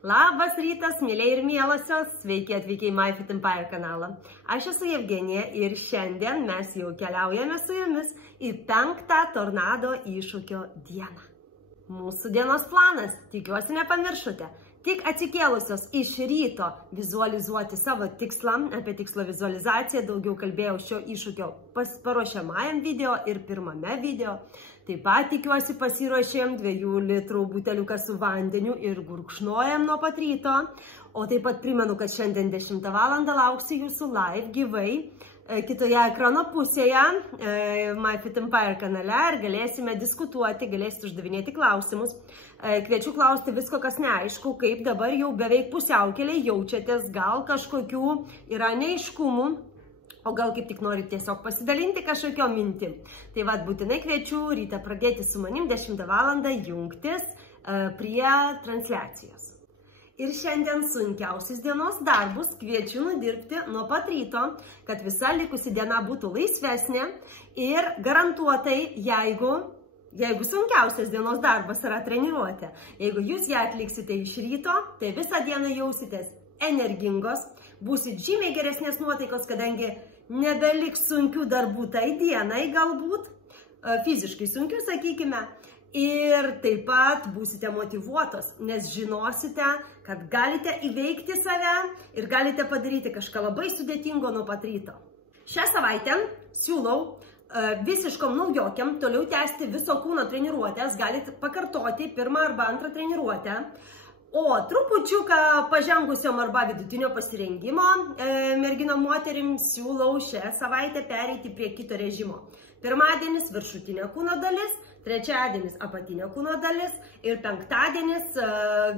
Labas rytas, mėlyje ir mielosios, sveiki atvykę į MyFit Empire kanalą. Aš esu Evgenija ir šiandien mes jau keliaujame su jumis į 5. tornado iššūkio dieną. Mūsų dienos planas, tikiuosi nepamiršote, tik atsikėlusios iš ryto vizualizuoti savo tikslą, apie tikslo vizualizaciją daugiau kalbėjau šio iššūkio paruošiamajam video ir pirmame video. Taip pat tikiuosi pasiruošėm 2 litrų buteliuką su vandeniu ir gurkšnojam nuo pat ryto. O taip pat primenu, kad šiandien 10 val. Lauksiu jūsų live gyvai kitoje ekrano pusėje MyFit Empire kanale ir galėsime diskutuoti, galėsite uždavinėti klausimus. Kviečiu klausti visko, kas neaišku, kaip dabar jau beveik pusiaukelėje jaučiatės, gal kažkokių yra neaiškumų. O gal kaip tik norit tiesiog pasidalinti kažkokio mintim. Tai vad būtinai kviečiu rytą pradėti su manim 10 val. Jungtis prie transliacijos. Ir šiandien sunkiausius dienos darbus kviečiu nudirbti nuo pat ryto, kad visa likusi diena būtų laisvesnė ir garantuotai, jeigu sunkiausias dienos darbas yra treniruotė, jeigu jūs ją atliksite iš ryto, tai visą dieną jausitės energingos, būsit žymiai geresnės nuotaikos, kadangi nebeliks sunkių darbų tai dienai galbūt, fiziškai sunkių, sakykime, ir taip pat būsite motyvuotos, nes žinosite, kad galite įveikti save ir galite padaryti kažką labai sudėtingo nuo pat ryto. Šią savaitę siūlau visiškom naujokiam toliau tęsti viso kūno treniruotės, galite pakartoti 1 arba 2 treniruotę. O trupučiuką pažengusiom arba vidutinio pasirengimo merginom moterim siūlau šią savaitę pereiti prie kito režimo. Pirmadienis viršutinė kūno dalis, trečiadienis apatinė kūno dalis ir penktadienis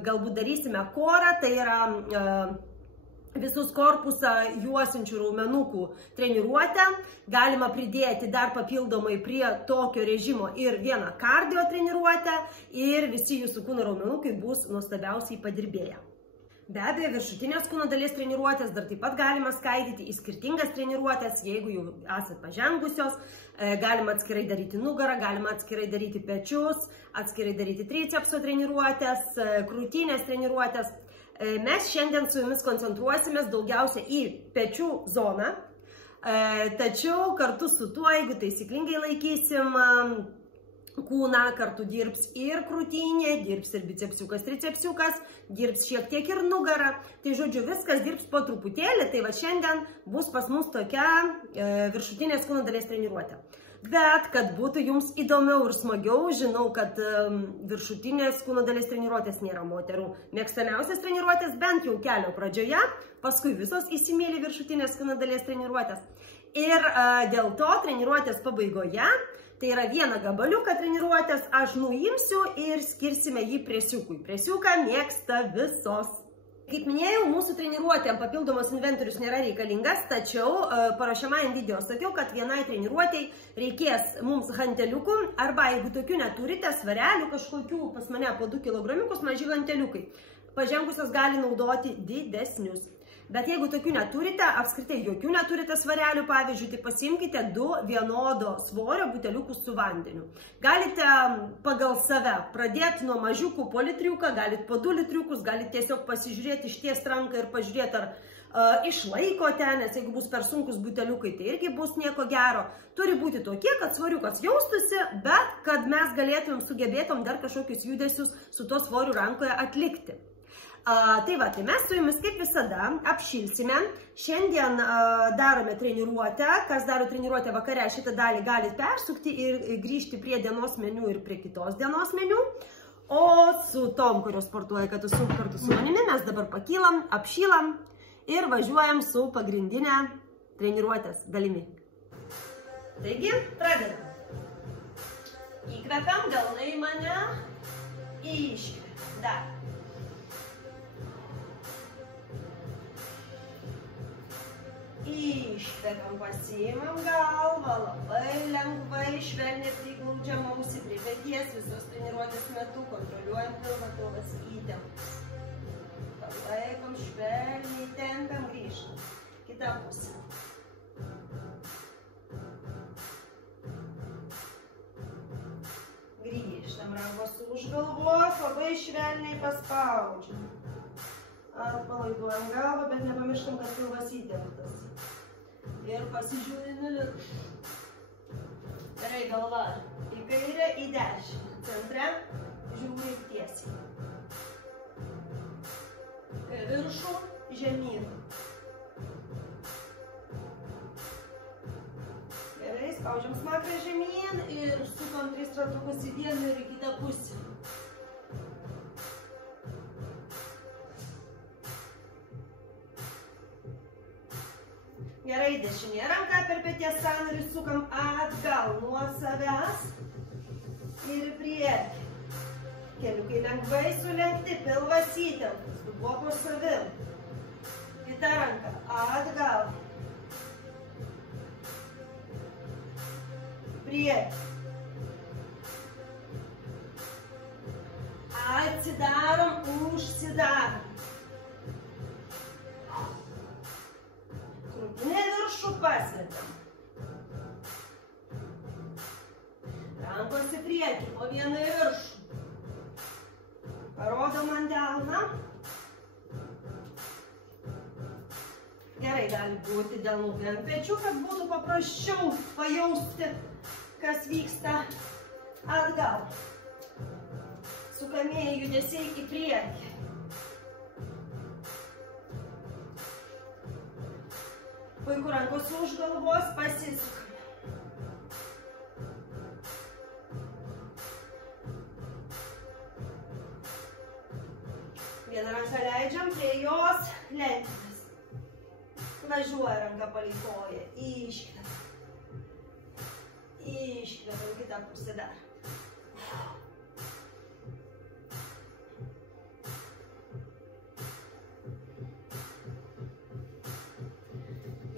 galbūt darysime korą, tai yra visus korpusą juosinčių raumenukų treniruotę. Galima pridėti dar papildomai prie tokio režimo ir vieną kardio treniruotę ir visi jūsų kūno raumenukai bus nuostabiausiai padirbėję. Be abejo, viršutinės kūno dalies treniruotės dar taip pat galima skaidyti į skirtingas treniruotės, jeigu jau esate pažengusios, galima atskirai daryti nugarą, galima atskirai daryti pečius, atskirai daryti tricepso treniruotės, krūtinės treniruotės. Mes šiandien su jumis koncentruosimės daugiausia į pečių zoną, tačiau kartu su tuo, jeigu taisyklingai laikysim kūną, kartu dirbs ir krūtinė, dirbs ir bicepsiukas, tricepsiukas, dirbs šiek tiek ir nugarą. Tai žodžiu, viskas dirbs po truputėlį, tai va šiandien bus pas mus tokia viršutinės kūno dalies treniruotė. Bet, kad būtų jums įdomiau ir smagiau, žinau, kad viršutinės kūno dalies treniruotės nėra moterų mėgstamiausias treniruotės, bent jau kelio pradžioje, paskui visos įsimėlė viršutinės kūno dalies treniruotės. Ir dėl to treniruotės pabaigoje, tai yra vieną gabaliuką treniruotės, aš nuimsiu ir skirsime jį presiukui. Presiuką mėgsta visos. Kaip minėjau, mūsų treniruotėm papildomas inventorius nėra reikalingas, tačiau paruošiamajam video sakiau, kad vienai treniruotėjai reikės mums hanteliukų, arba jeigu tokių neturite, svarelių kažkokių, pas mane po 2 kilogramiukus maži hanteliukai. Pažengusios gali naudoti didesnius. Bet jeigu tokių neturite, apskritai jokių neturite svarelių, pavyzdžiui, tai pasiimkite 2 vienodo svorio buteliukus su vandeniu. Galite pagal save pradėti nuo mažiukų po litriuką, galite po 2 litriukus, galite tiesiog pasižiūrėti, ištiesti ranką ir pažiūrėti, ar išlaikote, nes jeigu bus per sunkus buteliukai, tai irgi bus nieko gero. Turi būti tokie, kad svoriukas jaustusi, bet kad mes galėtumėm sugebėtum dar kažkokius judesius su tuo svoriu rankoje atlikti. Tai va, tai mes su jumis kaip visada apšilsime. Šiandien darome treniruotę. Kas daro treniruotę vakare, šitą dalį galite persukti ir grįžti prie dienos meniu ir prie kitos dienos meniu. O su tom, kurios sportuoja kartu su manimi, mes dabar pakylam, apšylam ir važiuojam su pagrindinė treniruotės dalimi. Taigi, pradedam. Įkvepiam delnai mane, iškvepiam. Dar. Iškvepiam, pasiimam galvą, labai lengvai, švelniai priglaudžiam ausį prie peties visos treniruotės metu, kontroliuojam pilvą, pilvas įtemptas. Palaikom, švelniai tempiam, grįžtam. Kita pusė. Grįžtam, rankos už galvos, labai švelniai paspaudžiam. Atpalaiduojam galvą, bet nepamirštam, kad pilvas įtemptas. Ir pasižiūrim į viršų. Gerai, galva į kairę, į dešinę. Centre žiūri tiesiai. Viršų, žemyn. Gerai, spaudžiam smakrą žemyn ir sukam 3 ratukus į vieną ir į kitą pusę. Gerai, dešinė ranka per peties sąnarį sukam atgal nuo savęs ir į priekį. Keliukai lengvai sulenkti, pilvas įtemptas, dubuo po savim. Kita ranka atgal. Priekį. Atsidarom, užsidarom. Krūtinė viršų paslepiam. Rankos į priekį, o viena į viršų. Parodom ant delną. Gerai, gali būti delnutė ant pečių, kad būtų paprasčiau pajausti, kas vyksta atgal. Sukamieji judesiai į priekį. Puiku, rankos už galvos, pasisukame. Vieną ranką leidžiam, prie jos lenkiamės. Važiuoja ranka palei koją, iškvepiam. Iškvepiam, kitą pusę dar.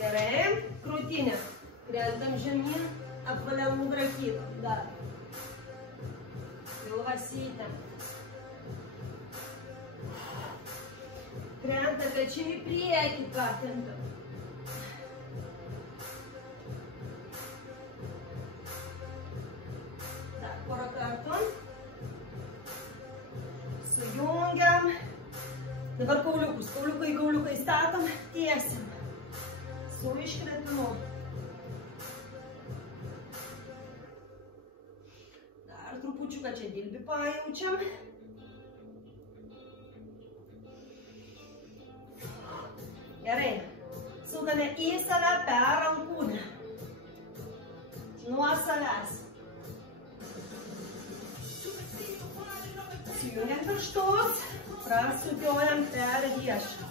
Gerai, krūtinė. Krentam žemyn, apvaliam nugarą kylam. Dar. Pilvas įtemptas. Krenta pečiai į priekį, patentam. Dar porą kartų. Sujungiam. Dabar kauliukus. Kauliukai, kauliukai statom, tiesim. Su iškvėpimu. Dar trupučiuką čia dilbį pajaučiam. Gerai. Sukame į save per alkūnę. Nuo savęs. Sujungiam pirštus. Prasukiojam per riešą.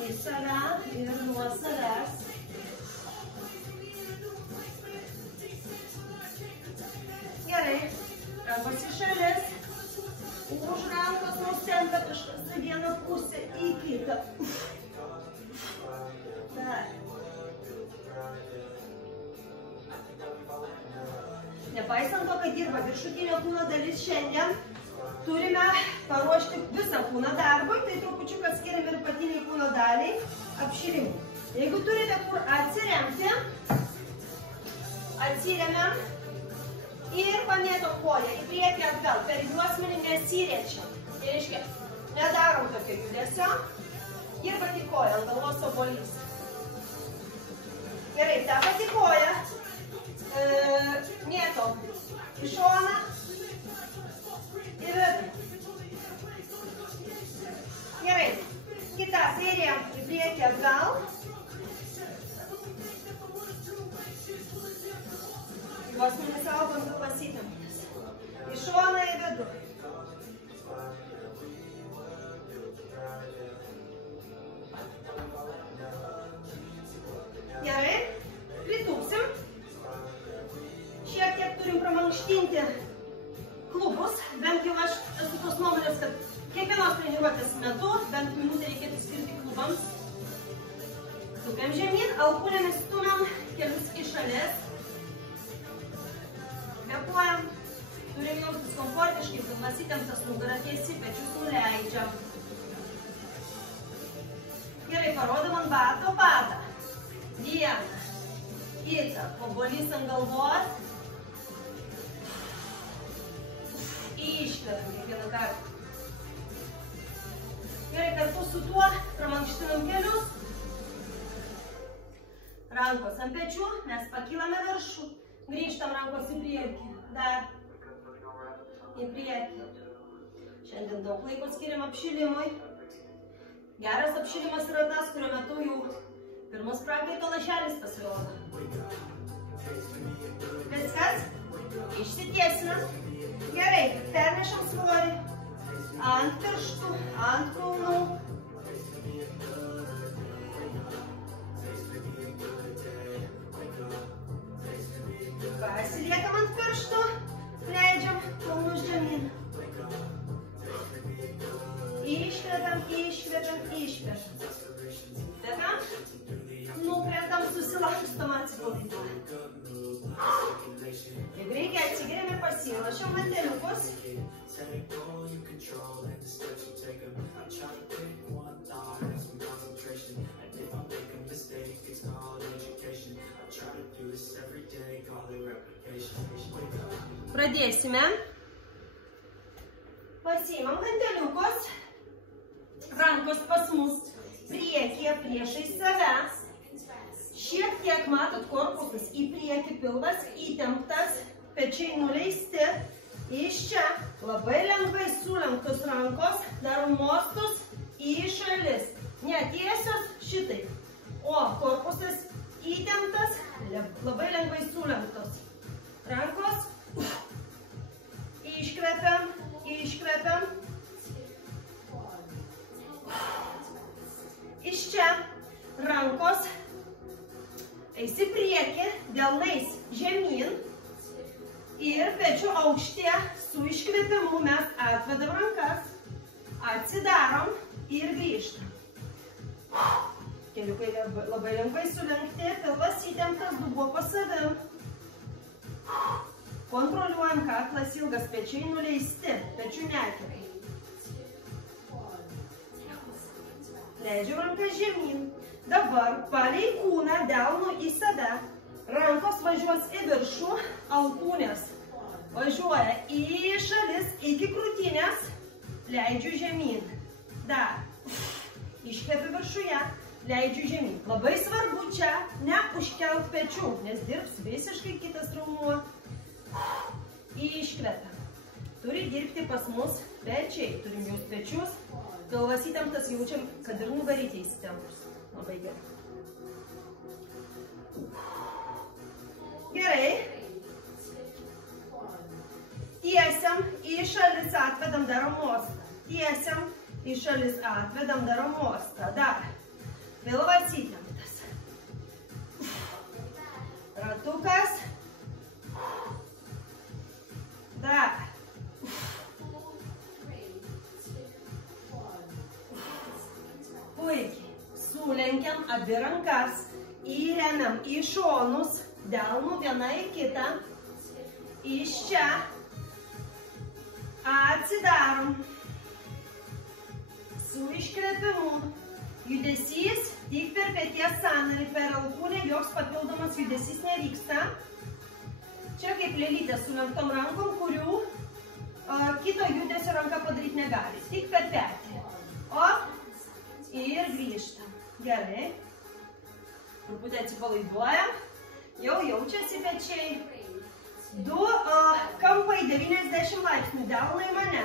Į save ir nuo savęs. Gerai, rankos į šalis. Už rankos nustemta kažkas į vieną pusę, į kitą. Dar. Nepaisant to, kad dirba viršutinė kūno dalis šiandien, turime paruošti visą kūną darbui, tai trupučiuką skiriam ir apatiniai kūno daliai apšilimui. Jeigu turite kur atsiremti, atsiremiam ir pamėtom koją į priekį atgal. Per juosmenį nesiriečiam. Tai reiškia, nedarom tokio judesio ir pati koja ant galvos obuolys. Gerai, tą pati koją mėtom į šoną. Ir gerai, kitą seriją į priekį atgal. Juosmenį saugom, pilvas įtemptas. Į šoną į vidų. Gerai, pritūpsim. Šiek tiek turim pramankštinti klubus, bent jau aš esu tos nuomonės, kad kiekvienos treniruotės metu bent minutę reikėtų skirti klubams. Sukam žemyn, alkūnėmis stumiam kelius į šalis. Kvėpuojam, turim jaustis komfortiškai, pilvas įtemptas, nugara tiesi, pečius nuleidžiam. Gerai, parodom ant bato padą. Vieną, kitą, obuolys ant galvos. Iškvepiam kiekvieną kartą. Gerai, kartu su tuo, pramankštinam kelius. Rankos ant pečių, mes pakilame viršų. Grįžtam rankos į priekį. Dar. Į priekį. Šiandien daug laiko skiriam apšilimui. Geras apšilimas yra tas, kurio metu jau pirmas prakaito lašelis pasirodo. Viskas. Išsitiesinam. Gerai, pernešam svorį. Ant pirštų, ant kulnų. Pasiliekam ant pirštų. Leidžiam kulnus žemyn. Iškvepiam, iškvepiam, iškvepiam. Įkvepiam. Nukretam, susilankstom, atsipalaiduojam. Jeigu reikia, atsigeriam ir pasiruošiam vandeniukus. Pradėsime. Pasiimam vandeniukus. Rankos pas mus priekyje priešais savęs. Šiek tiek matot korpusas į priekį, pilvas įtemptas, pečiai nuleisti. Iš čia labai lengvai sulenktos rankos, darom mostus į šalis. Netiesios šitaip, o korpusas įtemptas, labai lengvai sulenktos. Rankos, iškvepiam, iškvepiam. Iš čia rankos eis į priekį, delnais žemyn ir pečių aukštė su iškvėpimu mes atvedam rankas, atsidarom ir grįžtam. Keliukai labai lengvai sulenkti, pilvas įtemptas, dubuo po savim. Kontroliuojam kaklas ilgas, pečiai nuleisti, pečių nekirai. Leidžiu rankas žemyn. Dabar palei kūną, delnu į save. Rankos važiuos į viršų, alkūnės važiuoja į šalis, iki krūtinės. Leidžiu žemyn. Dar. Iškvepiu viršuje. Leidžiu žemyn. Labai svarbu čia neužkelt pečių, nes dirbs visiškai kitas raumuo. Iškvepiam. Turi dirbti pas mus pečiai. Turim jūs pečius. Pilvas įtemptas, jaučiam, kad ir nugarytė įsitempus. Labai gerai. Gerai. Tiesiam į šalis atvedam, darom mostą. Tiesiam į šalis atvedam, darom mostą. Dar. Pilvas įtemptas. Ratukas. Dar. Puikiai. Sulenkiam abi rankas, įremiam į šonus, delnų vieną į kitą, iš čia, atsidarom, su iškvėpimu, judesys tik per peties sąnarį, per alkūnę, joks papildomas judesys nevyksta. Čia kaip lėlytė sulenktom rankom, kurių kito judesio ranka padaryti negali, tik per petį. Op, ir grįžtam. Gerai. Truputį atsipalaiduojam. Jau jaučiasi pečiai. Du kampai 90 laipsnių. Delnai mane.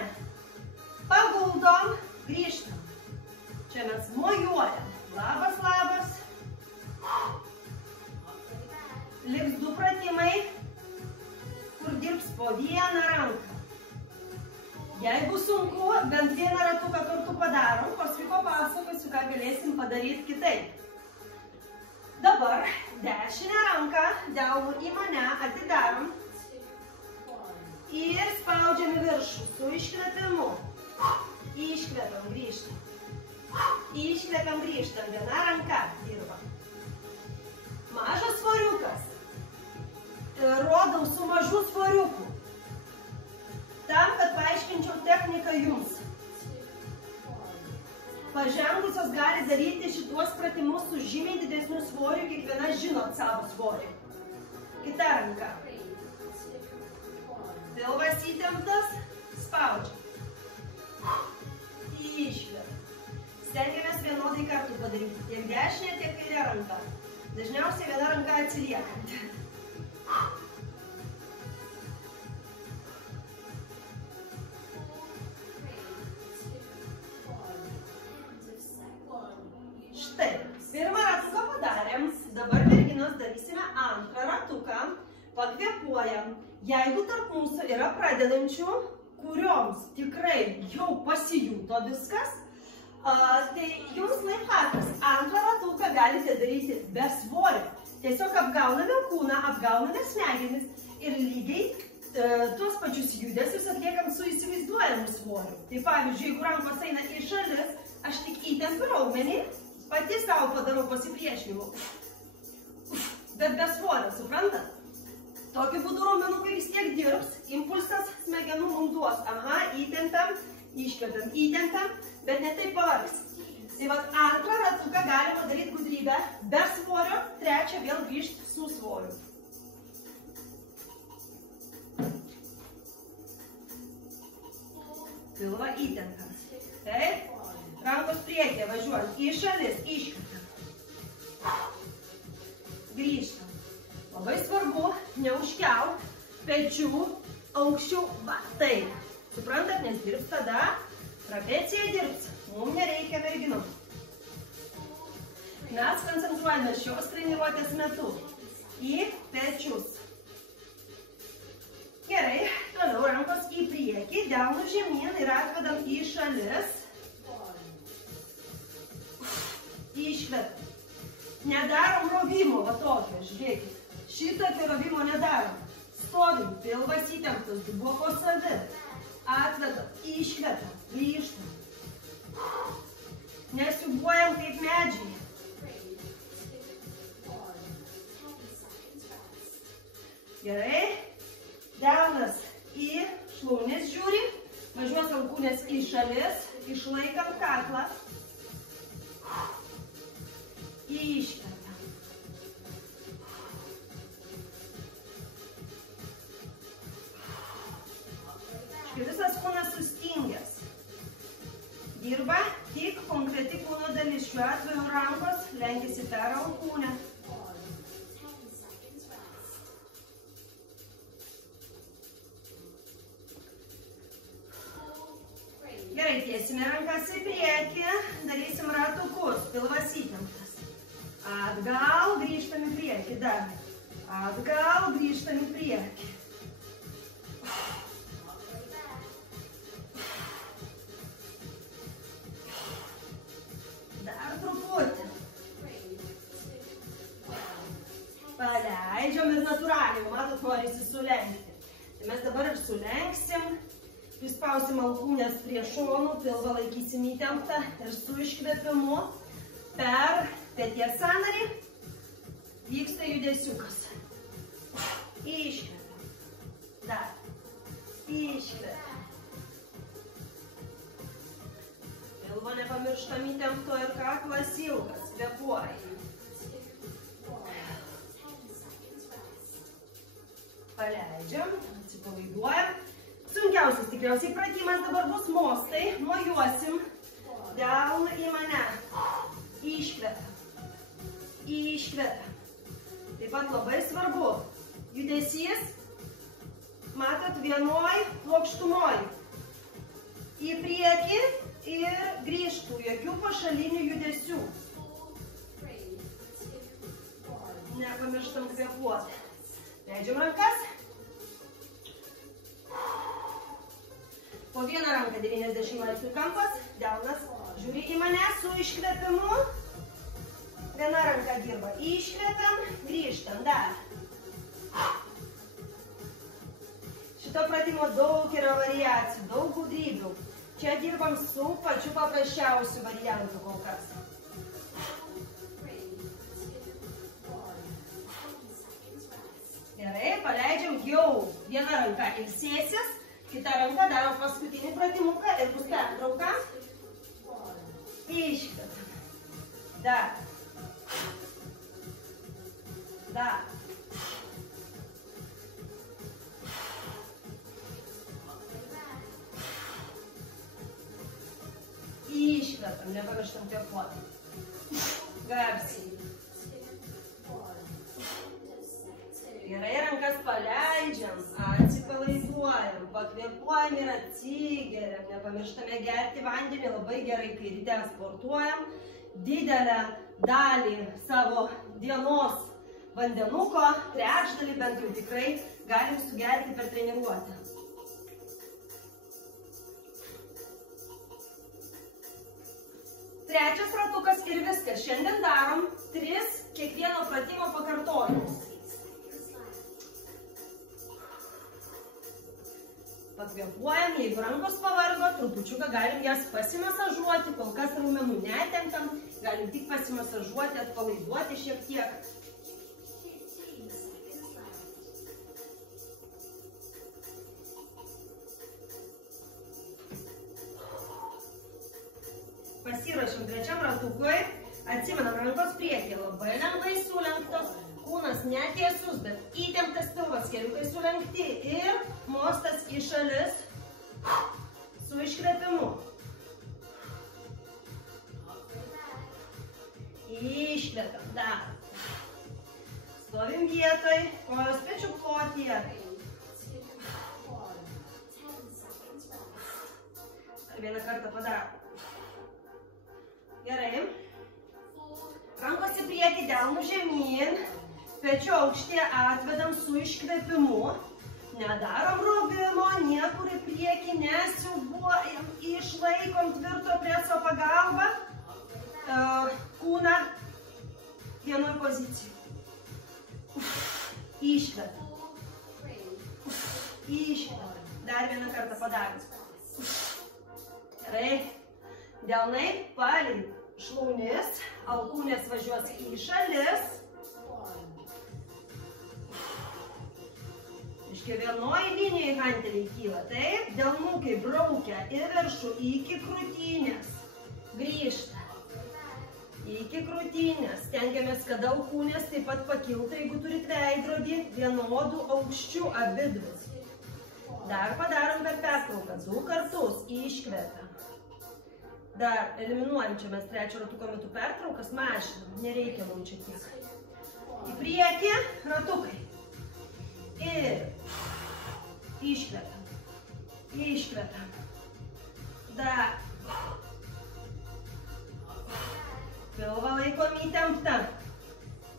Paguldom. Grįžtam. Čia mes mojuojam. Labas, labas. Liks du pratimai, kur dirbs po vieną ranką. Jeigu sunku, bent vieną ratuką kartu padarom, paskui papasakosiu, ką galėsim padaryti kitaip. Dabar dešinę ranką, delnų į mane, atidarom ir spaudžiam į viršų su iškvėpimu. Iškvėpiam, grįžtam. Iškvėpiam, grįžtam. Viena ranka dirba. Mažas svoriukas. Rodau su mažu svoriuku. Tam, kad paaiškinčiau techniką jums. Pažengusios gali daryti šituos pratimus su žymiai didesniu svoriu, kiekviena žinot savo svorį. Kita ranka. Pilvas įtemptas, spaudžiam. Iškvepiam. Stengiamės reikėtų padaryti tiek dešinė, tiek kairė ranka. Dažniausiai viena ranka atsiliekanti. Štai, pirmą ratuką padarėm, dabar merginos darysime antrą ratuką, pakvėpuojam. Jeigu tarp mūsų yra pradedančių, kurioms tikrai jau pasijuto viskas, tai jums laifakas, antrą ratuką galite daryti be svorio. Tiesiog apgauname kūną, apgauname smegenis ir lygiai tuos pačius judesius atliekam su įsivaizduojamu svoriu. Tai pavyzdžiui, jeigu rankos eina į šalis, aš tik įtempiu raumenį, pati savo padarau pasipriešinimu, bet be svorio, suprantat? Tokiu būdu raumenukai vis tiek dirbs, impulsas smegenų mums duos. Aha, įtempiam, iškvepiam, įtempiam, bet ne taip pavargs. Tai vat antrą ratuką galima daryti gudrybę be svorio, trečią vėl grįžti su svoriu. Pilvą įtempiam. Taip, rankos priekyje važiuojam, į šalis, iškvepiam. Grįžtam. Labai svarbu neužkelt pečių aukščiau, va, taip. Suprantat, nes dirbs tada, trapecija dirbs, mums nereikia merginų. Mes koncentruojame šios treniruotės metu į pečius. Gerai, toliau rankos į priekį, delnų žemyn ir atvedam į šalis. Išvedam. Nedarom rovimo, va tokio, žiūrėkit. Šitokio rovimo nedarom. Stovim, pilvas įtemptas, dubuo po savi. Atvedam, iškvepiam, grįžtam. Nesiūbuojam kaip medžiai. Gerai. Delnas į šlaunis žiūri. Važiuos alkūnės į šalis. Išlaikam kaklą. Iškvepiam. Visas kūnas sustingęs. Dirba tik konkreti kūno dalis. Šiuo atveju rankos lenkiasi per alkūnę. Gerai, tiesime rankas į priekį. Darysim ratukus. Pilvas įtemptas. Atgal, grįžtam į priekį. Dar. Atgal, grįžtam į priekį. Paleidžiam ir natūraliai, matot, norisi sulenkti. Tai mes dabar ir sulenksim, prispausim alkūnės prie šonų, pilvą laikysim įtemptą ir su iškvėpimu per peties sąnarį vyksta judesiukas. Iškvėpiam. Dar. Iškvėpiam. Pilvo nepamirštam įtempto ir kaklas ilgas, kvėpuojam. Paleidžiam, atsipalaiduojam. Sunkiausias tikriausiai pratimas dabar bus mostai. Mojuosim. Delną į mane. Iškvepiam. Iškvepiam. Taip pat labai svarbu. Judesys, matot, vienoj plokštumoj. Į priekį ir grįžtų. Jokių pašalinių judesių. Nepamirštam kvėpuoti. Leidžiam rankas. Po vieną ranką 90 laipsnių kampas. Delnas žiūri į mane su iškvėpimu. Viena ranka dirba. Iškvėpiam, grįžtam. Dar. Šito pratimo daug yra variacijų, daug gudrybių. Čia dirbam su pačiu paprasčiausiu variantu kol kas. Gerai, paleidžiam jau vieną ranką ilsėsis, kita ranka darom paskutinį pratimuką ir bus pertrauka. Iškvepiam. Dar. Dar. Iškvepiam, nepamirštam kvėpuoti. Garsiai. Gerai, rankas paleidžiam, atsipalaiduojam, pakvėpuojam ir atsigeriam. Nepamirštame gerti vandenį labai gerai, kai ryte sportuojam. Didelę dalį savo dienos vandenuko, trečdalį bent jau tikrai galim sugerti per treniruotę. Trečias ratukas ir viskas. Šiandien darom 3 kiekvieno pratimo pakartojimus. Pakvėpuojam, jeigu rankos pavargo, trupučiuką galim jas pasimasažuoti, kol kas raumenų netempiam, galim tik pasimasažuoti, atpalaiduoti šiek tiek. Pasiruošim trečiam ratukui, atsimenam rankos priekyje, labai lengvai sulenktos. Kūnas netiesus, bet įtemptas pilvas, keliukai sulenkti ir mostas į šalis su iškvėpimu. Iškvėpiam, dar. Stovim vietoj, kojos pečių plotyje. Dar vieną kartą padarom. Gerai. Rankos į priekį, delnų žemyn. Pečių aukštė atvedam su iškvėpimu. Nedarom rovimo, niekur į priekį nesiubuojam, išlaikom tvirto preso pagalbą. Kūną vienoj pozicijai. Iškvėpiam. Iškvėpiam. Dar vieną kartą padarom. Gerai. Delnai palei šlaunis, alkūnės važiuos į šalis. Vienoj linijai hanteliai kyla, taip, delnukai braukia į viršų iki krūtinės, grįžta, iki krūtinės, stengiamės, kad alkūnės taip pat pakiltų, jeigu turit veidrodį, vienodų aukščių abidvis. Dar padarom per pertrauką, 2 kartus, iškvepiam. Dar eliminuojam čia mes trečio ratuko metu pertraukas, mažinam, nereikia mums čia tiek. Į priekį, ratukai. Ir iškvepiam, iškvepiam, dar, pilvą laikom įtemptą,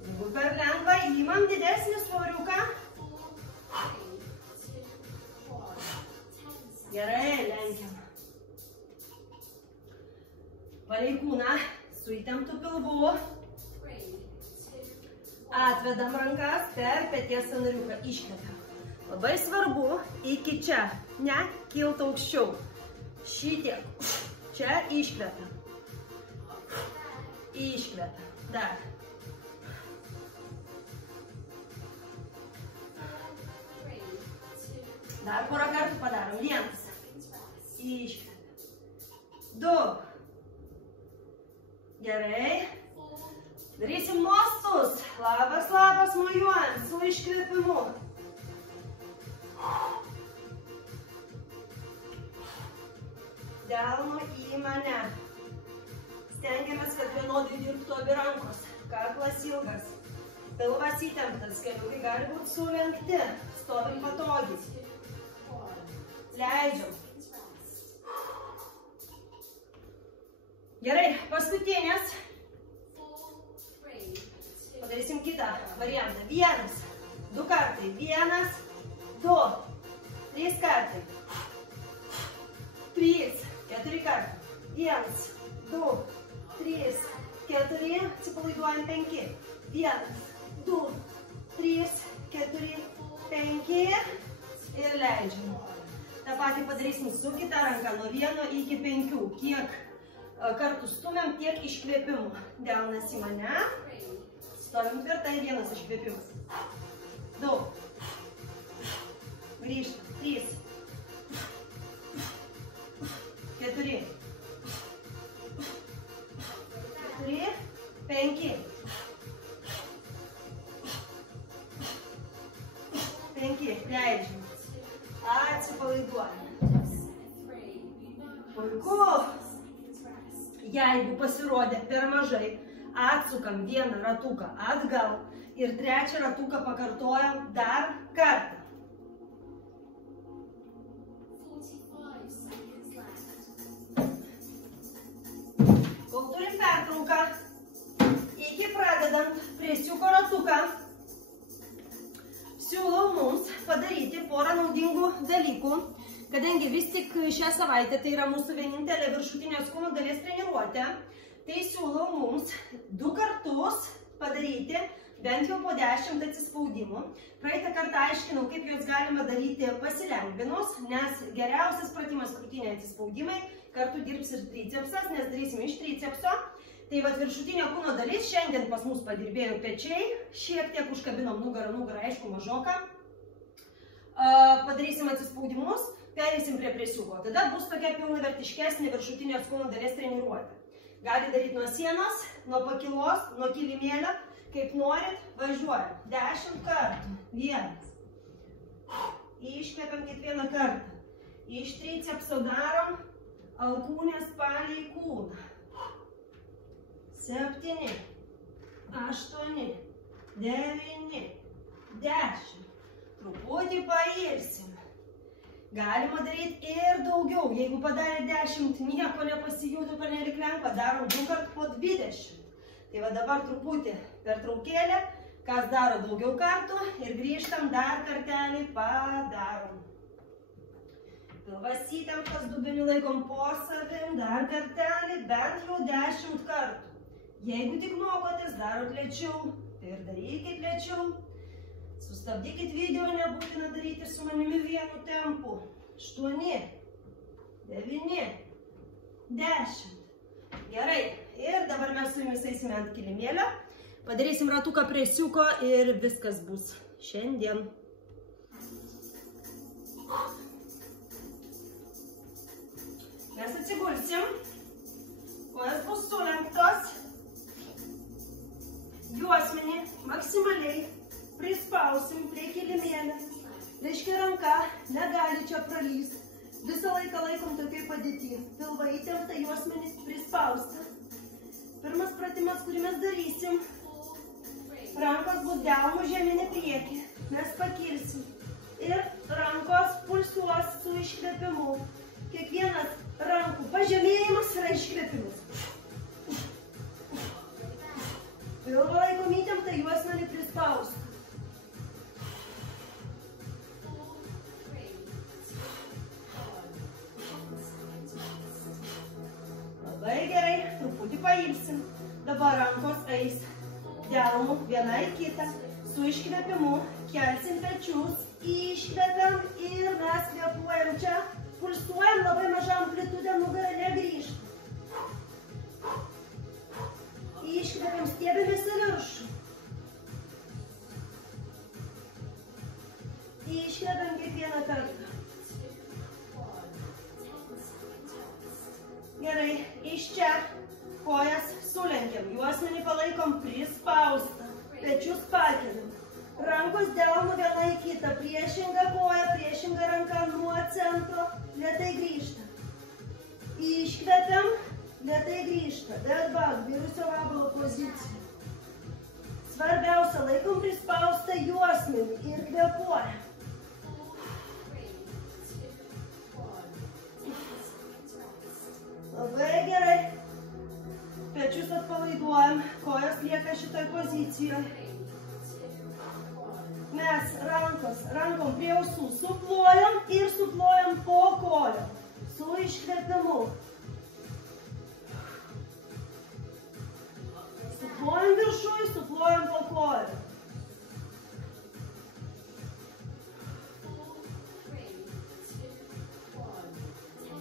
jeigu per lengva, įmam didesnį svoriuką, gerai, lenkiam, palei kūną, su įtemptu pilvu, atvedam rankas per peties sąnariuką, iškvepiam. Labai svarbu iki čia, ne, kilt aukščiau. Šitiek, čia iškvepiam. Iškvepiam, dar. Dar porą kartų padarom, 1. Iškvepiam. 2. Gerai. Darysim mostus. Labas, labas, mojuojam su iškvėpimu. Delno į mane. Stengiamės, kad vienodai dirbtų abi rankos. Kaklas ilgas. Pilvas įtemptas. Keliukai gali būti sulenkti. Stovim patogiai. Leidžiam. Gerai, paskutinės. Padarysim kitą variantą. 1, 2 kartai. 1, 2, 3 kartai. 3, 4 kartai. 1, 2, 3, 4. Atsipalaiduojam 5. 1, 2, 3, 4, 5. Ir leidžiam. Ta patį padarysim su kita ranka. Nuo 1 iki 5. Kiek kartų stumiam, tiek iškvėpimų. Delnas į mane. Stovim tvirtai, 1 iškvėpimas. 2. Grįžtam. 3. 4. 4. 5. 5. Leidžiam. Atsipalaiduojam. Puiku. Jeigu pasirodė per mažai, Atsukam vieną ratuką atgal ir trečią ratuką pakartojam dar kartą. Kol turim pertrauką, iki pradedant presiuko ratuką, siūlau mums padaryti porą naudingų dalykų, kadangi vis tik šią savaitę tai yra mūsų vienintelė viršutinės kūno dalies treniruotė, tai siūlau mums 2 kartus padaryti bent jau po 10 atsispaudimų. Praeitą kartą aiškinau, kaip juos galima daryti pasilengvinus, nes geriausias pratimas krūtinė atsispaudimai, kartu dirbs ir tricepsas, nes darysim iš tricepso. Tai vat viršutinė kūno dalis, šiandien pas mus padirbėjo pečiai, šiek tiek užkabinom nugarą aišku mažoką. Padarysim atsispaudimus, pereisim prie presiuko. Tada bus tokia pilnavertiškesnė viršutinės kūno dalies treniruotė. Gali daryti nuo sienos, nuo pakilos, nuo kilimėlio, kaip norit, važiuojam. 10 kartų. 1. Iškvepiam kiekvieną kartą. Iš tricepso darom alkūnės palei kūną. 7, 8, 9, 10. Truputį pailsim. Galima daryti ir daugiau. Jeigu padarė 10, nieko nepasijuto pernelik lengva, darom 2 kartų po 20. Tai va dabar truputį pertraukėlę, kas daro daugiau kartų ir grįžtam dar kartelį padarom. Pilvas įtemptas, dubenį laikom po savim, dar kartelį, bent jau 10 kartų. Jeigu tik mokotės, darot lėčiau, tai ir darykit lėčiau. Sustabdykit video, nebūtina daryti su manimi vienu tempu. 8, 9, 10. Gerai, ir dabar mes su jumis eisime ant kilimėlio. Padarysim ratuką presiuko ir viskas bus šiandien. Mes atsigulsim, kojas bus sulenktos. Juosmenį maksimaliai prispausim prie kilimėlio. Reiškia ranka negali čia pralysti. Visą laiką laikom tokiai padėti. Pilvą įtemptą, juosmenį prispausta. Pirmas pratimas, kurį mes darysim. Rankos bus delnų žemyn į priekį. Mes pakilsim. Ir rankos pulsuos su iškvėpimu. Kiekvienas rankų pažemėjimas yra iškvėpimas. Pilvą laikom įtemptą, juosmenį prispausta. Labai gerai, truputį pailsim. Dabar rankos eis delnų viena į kitą. Su iškvėpimu kelsim pečius, iškvėpiam ir mes kvėpuojam čia. Pulsuojam labai maža amplitudė, nugarą negrįžta. Iškvėpiam, stiebėmės į viršų. Iškvėpiam kiekvieną kartą. Gerai, iš čia kojas sulenkiam, juosmenį palaikom prispaustą, pečius pakeliam. Rankos delnų viena į kitą, priešinga koja, priešinga ranka nuo centro, lėtai grįžta. Iškvėpiam, lėtai grįžta, dead bug, virusio vabalo pozicija. Svarbiausia, laikom prispaustą juosmenį ir kvėpuojam. Labai gerai. Pečius atpalaiduojam, kojas lieka šitoj pozicijoje. Mes rankom prie ausų suplojam ir suplojam po kojom. Su iškvėpimu. Suplojam viršui, suplojam po kojom.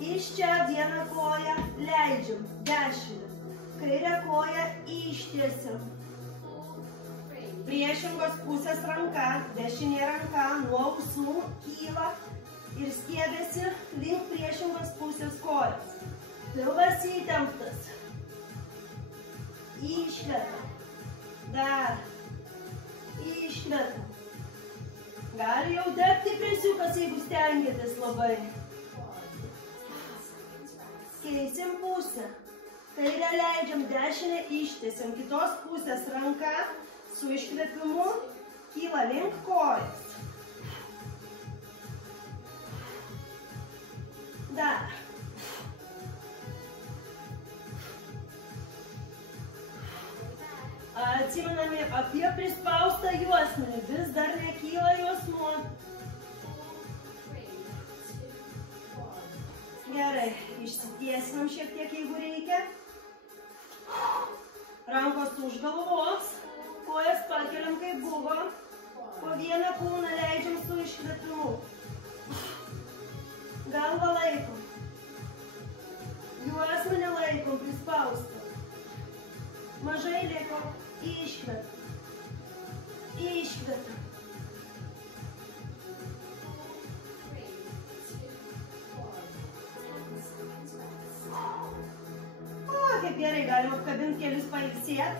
Iš čia vieną koją leidžiam, dešinę. Kairę koją ištiesiam. Priešingos pusės ranka, dešinė ranka nuo ausų kyla ir stiebėsi link priešingos pusės kojos. Pilvas įtemptas. Iškvepiam. Dar. Iškvepiam. Gali jau degti presiukas, jeigu stengiatės labai. Keisim pusę. Kairę leidžiam, dešinę ištiesiam, kitos pusės ranka su iškvėpimu kyla link kojas. Dar. Atsimename apie prispaustą juosmenį, vis dar nekyla juosmuo. Gerai, išsitiesinam šiek tiek, jeigu reikia. Rankos už galvos, kojas pakeliam kaip buvo. Po vieną kūną leidžiam su iškvėpimu. Galvą laikom. Juosmenį laikom prispaustą. Mažai liko. Iškvėpiam. Iškvėpiam. Kaip gerai, galim apkabinti kelius pailsėt.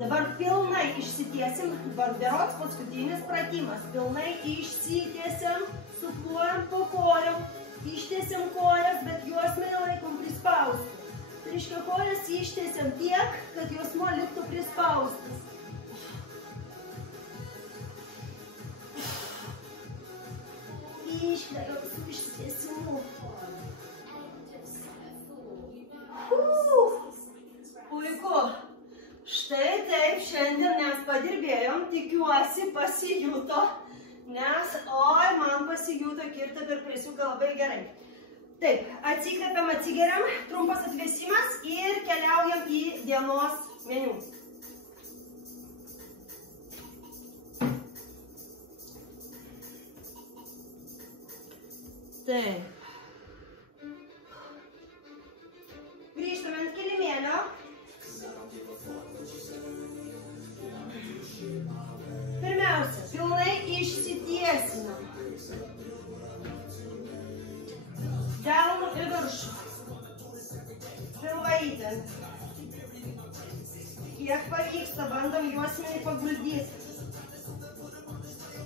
Dabar pilnai išsitiesim, dabar berods paskutinis pratimas. Pilnai išsitiesim, suplojam po kojom, ištiesiam kojas, bet juosmenį laikom prispaustą. Tai reiškia, kojas ištiesiam tiek, kad juosmuo liktų prispaustas. Iškvėpiam su ištiesimu. Puiku. Štai taip, šiandien mes padirbėjom, tikiuosi pasijuto, nes, man pasijuto kirta per presiuką labai gerai. Taip, atsikvėpiam, atsigeriam, trumpas atvėsimas ir keliaujam į dienos meniu. Taip. Grįžtame ant kilimėlio. Pirmiausia, pilnai išsitiesinam. Delnu į viršų. Pilvą įtempti. Kiek pavyksta, bandom juosmenį paguldyti.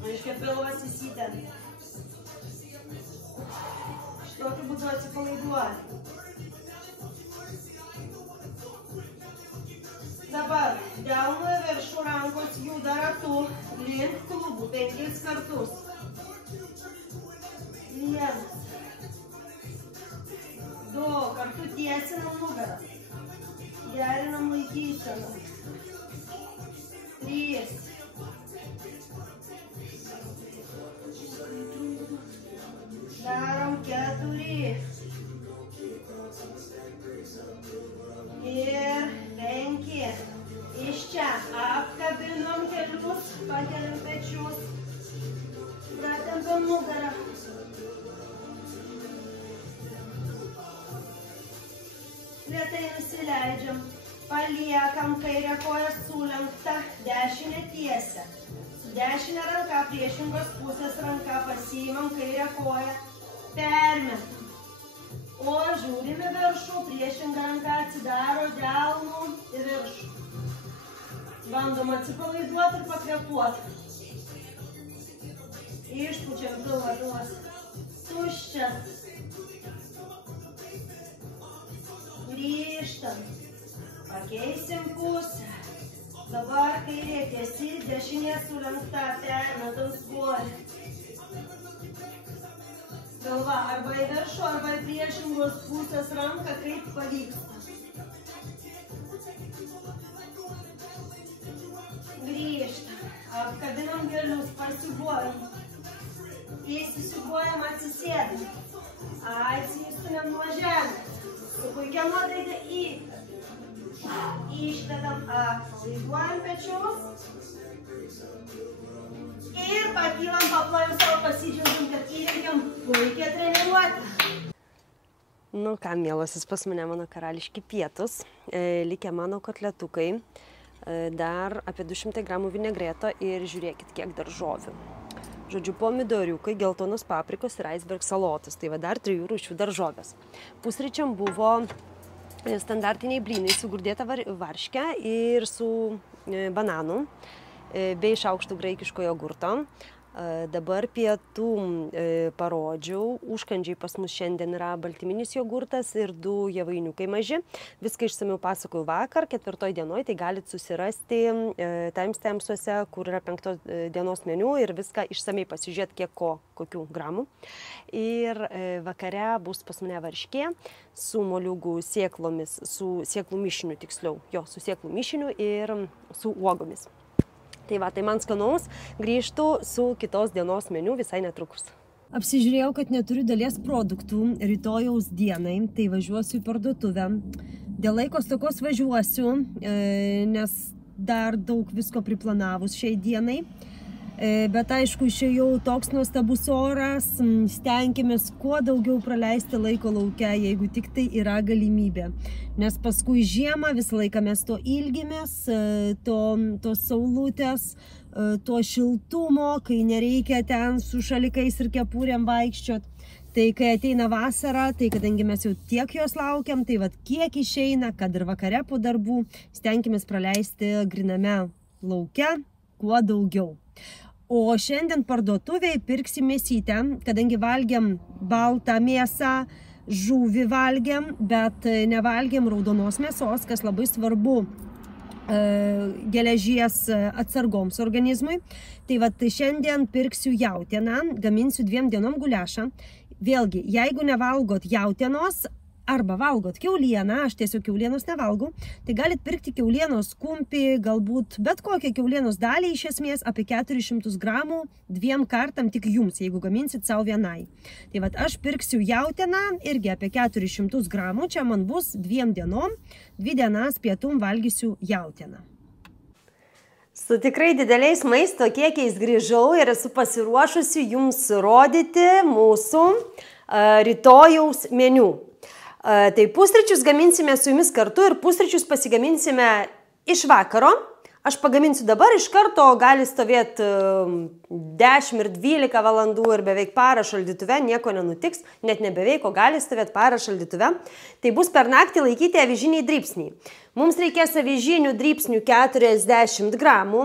Reiškia, pilvas įsitempti. Šitokiu būdu atsipalaiduoti. Dabar delnu į viršų, rankos juda ratu link klubų 5 kartus. 1, 2, kartu tiesinam nugarą. Gerinam laikyseną. 3. Darom 4. Ir 5. Iš čia apkabinom kelius, pakeliam pečius, pratempiam nugarą. Lėtai nusileidžiam, paliekam kairę koją sulenktą, dešinę tiesę. Su dešinė ranka priešingos pusės ranka pasiimam kairę koją, permetam. O žiūrim į viršų, priešingą ranką atsidaro delnu į viršų. Bandom atsipalaiduoti ir pakvėpuoti. Išpučiam pilvą, pilvas tuščias. Grįžtam. Pakeisim pusę. Dabar kairė tiesi, dešinė sulenkta, permetam svorį. Galva arba į viršų, arba į priešingos pusės ranką, kaip pavyksta. Grįžtam. Apkabinam galius, pasiubuojam. Įsisiubuojam, atsisėdam. Atsistumėm nuo žemės. Su puikia nuotaika įkvėpiam. Išvedam, atpalaiduojam pečius. Ir pakylam, paplojam savo, pasidžiaugiam, kad įveikiam puikią treniruotę. Nu ką, mielosios, pas mane mano karališki pietus, likę mano kotletukai, dar apie 200 gramų vinegreto ir žiūrėkit, kiek daržovių. Žodžiu, pomidoriukai, geltonos paprikos ir iceberg salotas, tai va dar 3 rūšių daržovės. Pusryčiam buvo standartiniai blynai su gurdėta varške ir su bananu bei šaukštų graikiško jogurto. Dabar pietų parodžiau, užkandžiai pas mus šiandien yra baltyminis jogurtas ir 2 javainiukai maži. Viską išsamiau pasakojau vakar, 4 dienoje, tai galite susirasti timestampsuose, kur yra 5 dienos meniu ir viską išsamiai pasižiūrėti, kiek kokių gramų. Ir vakare bus pas mane varškė su moliūgų sėklomis, su sėklų mišiniu tiksliau, su sėklų mišiniu ir su uogomis. Tai va, tai man skanaus, grįžtu su kitos dienos meniu visai netrukus. Apsižiūrėjau, kad neturiu dalies produktų rytojaus dienai, tai važiuosiu į parduotuvę. Dėl laiko stokos važiuosiu, nes dar daug visko priplanavus šiai dienai. Bet aišku, išėjau toks nuostabus oras, stenkimės kuo daugiau praleisti laiko lauke, jeigu tik tai yra galimybė. Nes paskui žiemą visą laiką mes to ilgimės, tos saulutės, to šiltumo, kai nereikia ten su šalikais ir kepurėm vaikščiot. Tai kai ateina vasara, tai kadangi mes jau tiek jos laukiam, tai vat kiek išeina, kad ir vakare po darbų, stenkimės praleisti griname lauke kuo daugiau. O šiandien parduotuviai pirksim mėsytę, kadangi valgiam baltą mėsą, žuvį valgiam, bet nevalgiam raudonos mėsos, kas labai svarbu geležies atsargoms organizmui. Tai vat šiandien pirksiu jautieną, gaminsiu 2 dienom guliašą. Vėlgi, jeigu nevalgot jautienos, arba valgot kiaulieną, aš tiesiog kiaulienos nevalgau, tai galit pirkti kiaulienos kumpį, galbūt bet kokią kiaulienos dalį iš esmės apie 400 gramų 2 kartam tik jums, jeigu gaminsit savo vienai. Tai vat aš pirksiu jautieną irgi apie 400 gramų, čia man bus 2 dienom, 2 dienas pietum valgysiu jautieną. Su tikrai dideliais maisto kiekiais grįžau ir esu pasiruošusi jums rodyti mūsų rytojaus meniu. Tai pusryčius gaminsime su jumis kartu ir pusryčius pasigaminsime iš vakaro. Aš pagaminsiu dabar, iš karto gali stovėti 10 ir 12 valandų ir beveik parą šaldytuve, nieko nenutiks, net nebeveik, o gali stovėti parą šaldytuve. Tai bus per naktį laikyti avižiniai drybsniai. Mums reikės avižinių drybsnių 40 gramų,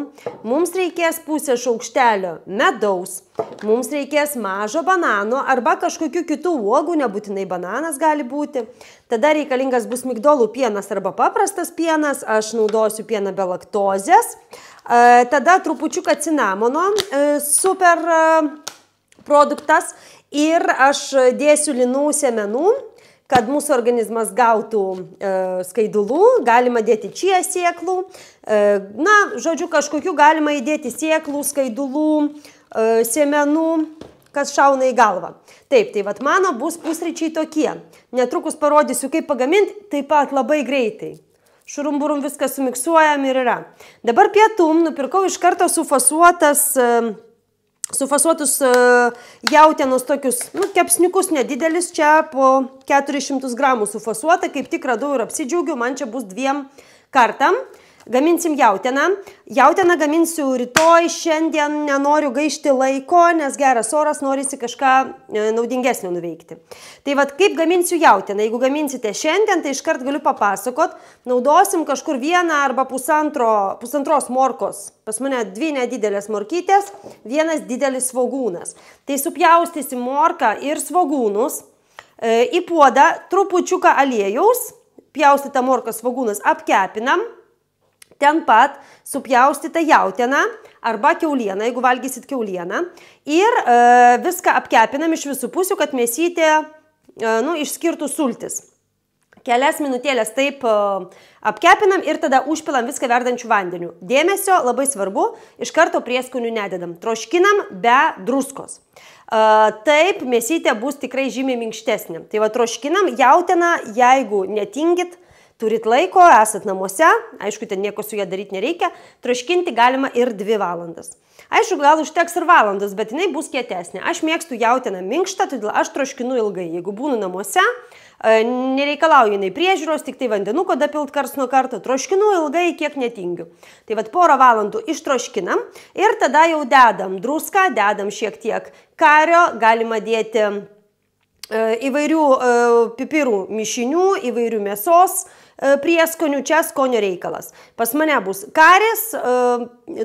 mums reikės pusę šaukštelio medaus, mums reikės mažo banano arba kažkokių kitų uogų, nebūtinai bananas gali būti. Tada reikalingas bus migdolų pienas arba paprastas pienas, aš naudosiu pieną be laktozės. Tada trupučiuką cinamono, super produktas ir aš dėsiu linų sėmenų. Kad mūsų organizmas gautų skaidulų, galima dėti čia sėklų, na, žodžiu, kažkokių galima įdėti sėklų, skaidulų, sėmenų, kas šauna į galvą. Taip, tai vat mano bus pusryčiai tokie. Netrukus parodysiu, kaip pagaminti, taip pat labai greitai. Šurumburum viską sumiksuojam ir yra. Dabar pietum nupirkau iš karto sufasuotus jautienos tokius, kepsniukus nedidelis, čia po 400 gramų sufasuota, kaip tik radau ir apsidžiaugiu, man čia bus 2 kartam. Gaminsim jautieną. Jautieną gaminsiu rytoj, šiandien nenoriu gaišti laiko, nes geras oras, norisi kažką naudingesnio nuveikti. Tai vat kaip gaminsiu jautieną, jeigu gaminsite šiandien, tai iškart galiu papasakot, naudosim kažkur 1 arba pusantros morkos. Pas mane 2 nedidelės morkytės, 1 didelis svogūnas. Tai supjaustysim morką ir svogūnus, į puodą trupučiuką aliejaus, pjaustytą morką svogūnas apkepinam, ten pat supjaustytą jautieną arba kiaulieną, jeigu valgysit kiaulieną. Ir viską apkepinam iš visų pusių, kad mėsytė išskirtų sultis. Kelias minutėlės taip apkepinam ir tada užpilam viską verdančių vandeniu. Dėmesio, labai svarbu, iš karto prieskonių nededam. Troškinam be druskos. Taip, mėsytė bus tikrai žymiai minkštesnė. Tai va, troškinam jautieną, jeigu netingit, turit laiko, esat namuose, aišku, ten nieko su ją daryti nereikia, troškinti galima ir 2 valandas. Aišku, gal užteks ir valandas, bet jinai bus kietesnė. Aš mėgstu jautieną minkštą, todėl aš troškinu ilgai. Jeigu būnu namuose, nereikalauju jinai priežiūros, tik tai vandenuko dapilt karts nuo karto, troškinu ilgai, kiek netingiu. Tai vat porą valandų ištroškinam ir tada jau dedam druską, dedam šiek tiek kario, galima dėti įvairių pipirų mišinių, įvairių mėsos prieskonių, čia skonio reikalas. Pas mane bus karis,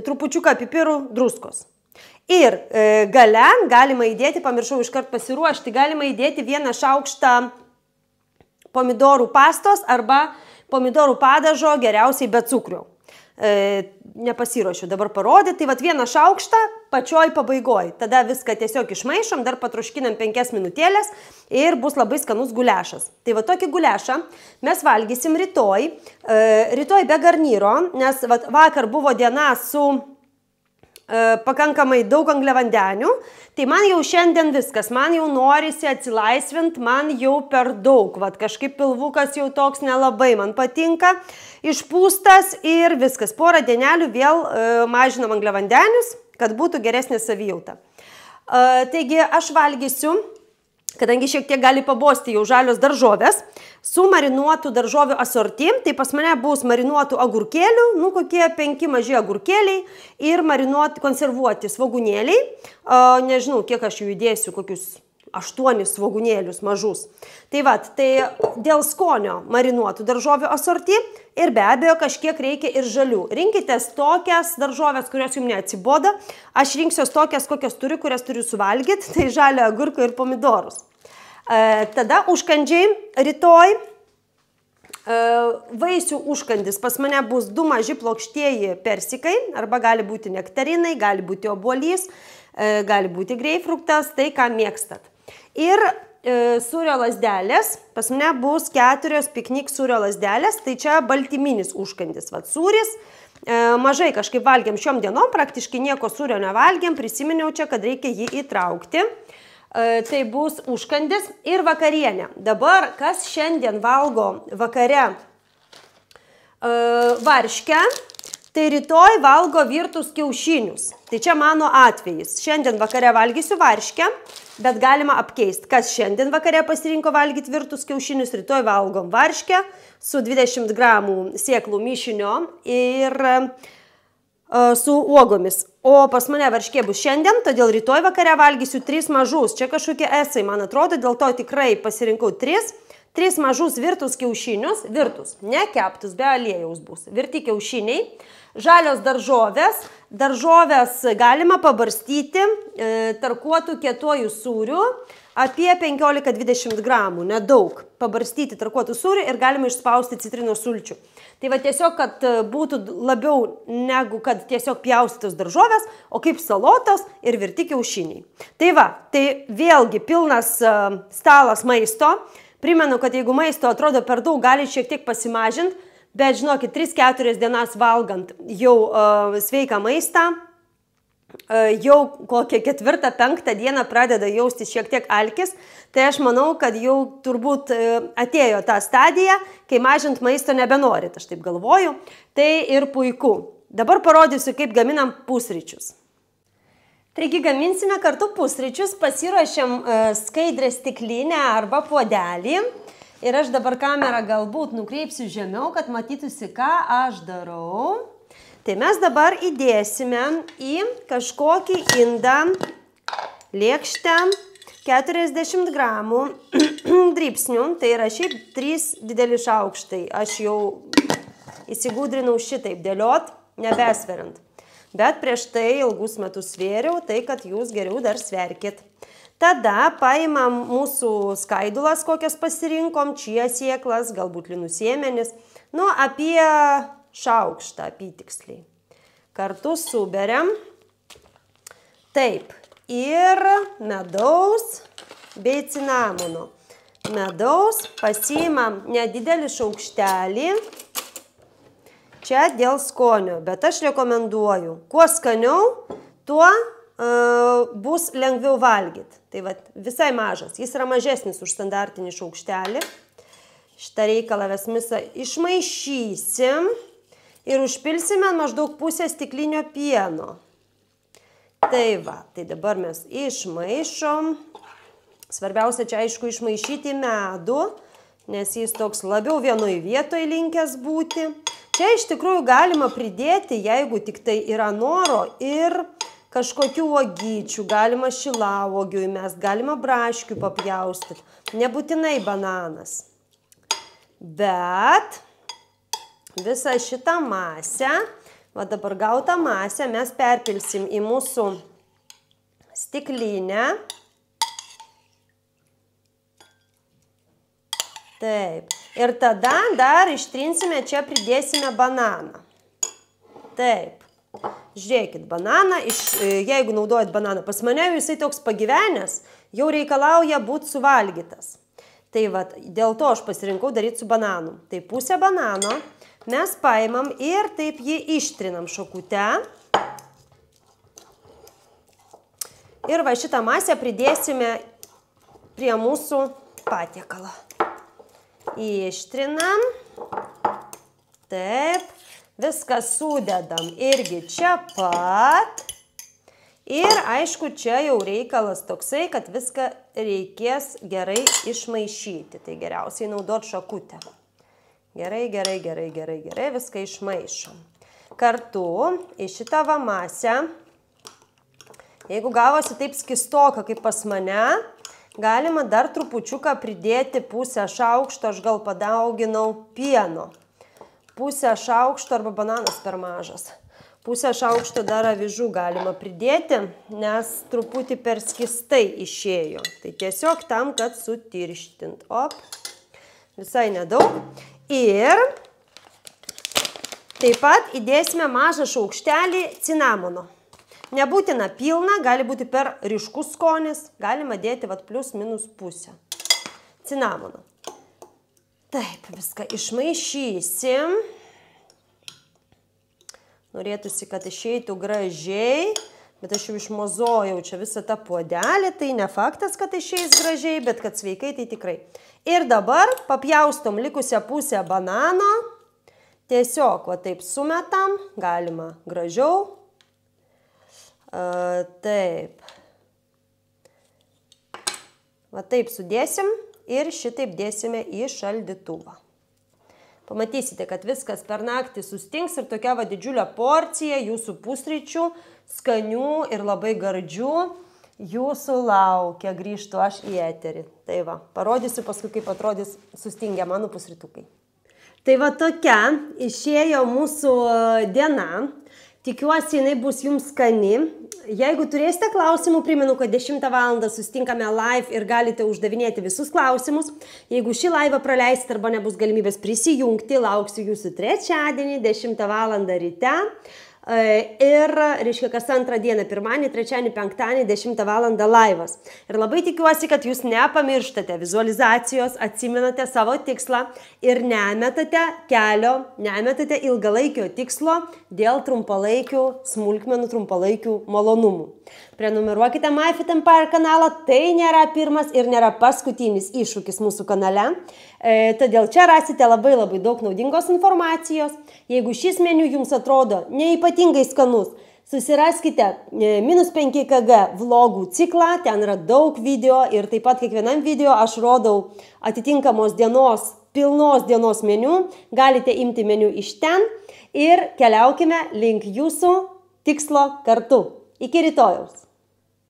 trupučiuką pipirų, druskos. Ir gale galima įdėti, pamiršau iškart pasiruošti, galima įdėti 1 šaukštą pomidorų pastos arba pomidorų padažo, geriausiai be cukrų. Nepasiruošiu dabar parodyti, tai vat 1 šaukštą pačioj pabaigoj. Tada viską tiesiog išmaišom, dar patroškinam 5 minutėlės ir bus labai skanus guliašas. Tai va tokį guliašą mes valgysim rytoj. Rytoj be garnyro, nes vat vakar buvo diena su pakankamai daug angliavandenių, tai man jau šiandien viskas, man jau norisi atsilaisvinti, man jau per daug, vat kažkaip pilvukas jau toks nelabai man patinka, išpūstas ir viskas, porą dienelių vėl mažinam angliavandenius, kad būtų geresnė savijauta. Taigi aš valgysiu, kadangi šiek tiek gali pabosti jau žalios daržovės, su marinuotų daržovių asortim, tai pas mane bus marinuotų agurkėlių, nu kokie 5 maži agurkėliai ir marinuoti, konservuoti svogūnėliai, nežinau, kiek aš jų įdėsiu, kokius 8 svogūnėlius mažus. Tai vat, tai dėl skonio marinuotų daržovių asortim ir be abejo kažkiek reikia ir žalių. Rinkitės tokias daržovės, kurios jums neatsiboda, aš rinksiuos tokias, kokias turiu, kurias turiu suvalgyti, tai žalią agurką ir pomidorus. Tada užkandžiai rytoj, vaisių užkandis pas mane bus 2 maži plokštieji persikai, arba gali būti nektarinai, gali būti obuolys, gali būti greipfruktas, tai ką mėgstat. Ir sūrio lazdelės, pas mane bus 4 piknik sūrio lazdelės, tai čia baltyminis užkandis, vat sūris. Mažai kažkaip valgiam šiom dienom, praktiškai nieko sūrio nevalgiam, prisiminiau čia, kad reikia jį įtraukti. Tai bus užkandis ir vakarienė. Dabar, kas šiandien valgo vakare varškę, tai rytoj valgo virtus kiaušinius. Tai čia mano atvejis. Šiandien vakare valgysiu varškę, bet galima apkeisti. Kas šiandien vakare pasirinko valgyti virtus kiaušinius, rytoj valgom varškę su 20 gramų sėklų mišinio ir su uogomis. O pas mane varškė bus šiandien, todėl rytoj vakare valgysiu 3 mažus. Čia kažkokie esai, man atrodo, dėl to tikrai pasirinkau 3 mažus virtus kiaušinius, virtus, ne keptus, be aliejaus bus. Virti kiaušiniai, žalios daržovės, daržovės galima pabarstyti tarkuotų kietuojų sūrių, apie 15-20 gramų, nedaug, pabarstyti tarkuotų sūrių ir galima išspausti citrinos sulčių. Tai va tiesiog, kad būtų labiau negu kad tiesiog pjaustytos daržovės, o kaip salotos ir virti kiaušiniai. Tai va, tai vėlgi pilnas stalas maisto. Primenu, kad jeigu maisto atrodo per daug, gali šiek tiek pasimažinti, bet žinokit, 3-4 dienas valgant jau sveiką maistą, jau kokią 4-5 dieną pradeda jausti šiek tiek alkis, tai aš manau, kad jau turbūt atėjo ta stadija, kai mažint maisto nebenorit, aš taip galvoju, tai ir puiku. Dabar parodysiu, kaip gaminam pusryčius. Taigi gaminsime kartu pusryčius, pasiruošiam skaidrę stiklinę arba puodelį ir aš dabar kamerą galbūt nukreipsiu žemiau, kad matytųsi, ką aš darau. Tai mes dabar įdėsime į kažkokį indą, lėkštę, 40 gramų dribsnių, tai yra šiaip 3 dideli šaukštai. Aš jau įsigūdrinau šitaip dėliot, nebesveriant. Bet prieš tai ilgus metus svėriau, tai kad jūs geriau dar sverkit. Tada paimam mūsų skaidulas, kokias pasirinkom, čia sėklas, galbūt linų sėmenis, nu apie šaukštą apytiksliai. Kartu suberiam. Taip. Ir medaus bei cinamono. Medaus pasiimam nedidelį šaukštelį. Čia dėl skonio, bet aš rekomenduoju. Kuo skaniau, tuo bus lengviau valgyti. Tai va, visai mažas. Jis yra mažesnis už standartinį šaukštelį. Šitą reikalą visą išmaišysim. Ir užpilsime maždaug pusę stiklinio pieno. Tai va, tai dabar mes išmaišom. Svarbiausia čia aišku išmaišyti medų, nes jis toks labiau vienoj vietoj linkęs būti. Čia iš tikrųjų galima pridėti, jeigu tik tai yra noro, ir kažkokių uogyčių, galima šilauogių įmest, galima braškių papjaustyti, nebūtinai bananas. Bet visą šitą masę, va dabar gautą masę mes perpilsim į mūsų stiklinę. Taip. Ir tada dar ištrinsime, čia pridėsime bananą. Taip. Žiūrėkit, bananą, jeigu naudojat bananą, pas mane jisai toks pagyvenęs, jau reikalauja būti suvalgytas. Tai vat, dėl to aš pasirinkau daryti su bananu. Tai pusę banano mes paimam ir taip jį ištrinam šakute. Ir va šitą masę pridėsime prie mūsų patiekalo. Ištrinam. Taip. Viską sudedam irgi čia pat. Ir aišku, čia jau reikalas toksai, kad viską reikės gerai išmaišyti. Tai geriausiai naudot šakutę. Gerai, viską išmaišom. Kartu į šitą va masę, jeigu gavosi taip skistoka kaip pas mane, galima dar trupučiuką pridėti pusę šaukšto, aš gal padauginau pieno. Pusę šaukšto arba bananas per mažas. Pusę šaukšto dar avižų galima pridėti, nes truputį per skistai išėjo. Tai tiesiog tam, kad sutirštint. Op, visai nedaug. Ir taip pat įdėsime mažą šaukštelį cinamono. Nebūtina pilna, gali būti per ryškus skonis, galima dėti vat plius minus pusę cinamono. Taip, viską išmaišysim. Norėtųsi, kad išeitų gražiai, bet aš jau išmozojau čia visą tą puodelį, tai ne faktas, kad išeis gražiai, bet kad sveikai, tai tikrai. Ir dabar papjaustom likusią pusę banano, tiesiog va taip sumetam, galima gražiau. Taip. Va taip sudėsim ir šitaip dėsime į šaldytuvą. Pamatysite, kad viskas per naktį sustings ir tokia va didžiulė porcija jūsų pusryčių, skanių ir labai gardžių jūsų laukia. Grįžtu aš į eterį. Tai va, parodysiu paskui, kaip atrodys sustingę mano pusrytukai. Tai va tokia išėjo mūsų diena. Tikiuosi, jinai bus jums skani. Jeigu turėsite klausimų, primenu, kad 10 valandą susitinkame live ir galite uždavinėti visus klausimus. Jeigu šį laivą praleisite arba nebus galimybės prisijungti, lauksiu jūsų trečiadienį, 10 valandą ryte. Ir, reiškia, kas antrą dieną, pirmadienį, trečiadienį, penktadienį, 10 valandą laivas. Ir labai tikiuosi, kad jūs nepamirštate vizualizacijos, atsimenate savo tikslą ir nemetate kelio, nemetate ilgalaikio tikslo dėl trumpalaikių smulkmenų, trumpalaikių malonumų. Prenumeruokite MyFit Empire kanalą, tai nėra pirmas ir nėra paskutinis iššūkis mūsų kanale. Todėl čia rasite labai daug naudingos informacijos. Jeigu šis meniu jums atrodo neypatingai skanus, susiraskite -5 kg vlogų ciklą, ten yra daug video ir taip pat kiekvienam video aš rodau atitinkamos dienos, pilnos dienos meniu. Galite imti meniu iš ten ir keliaukime link jūsų tikslo kartu. Iki rytojaus.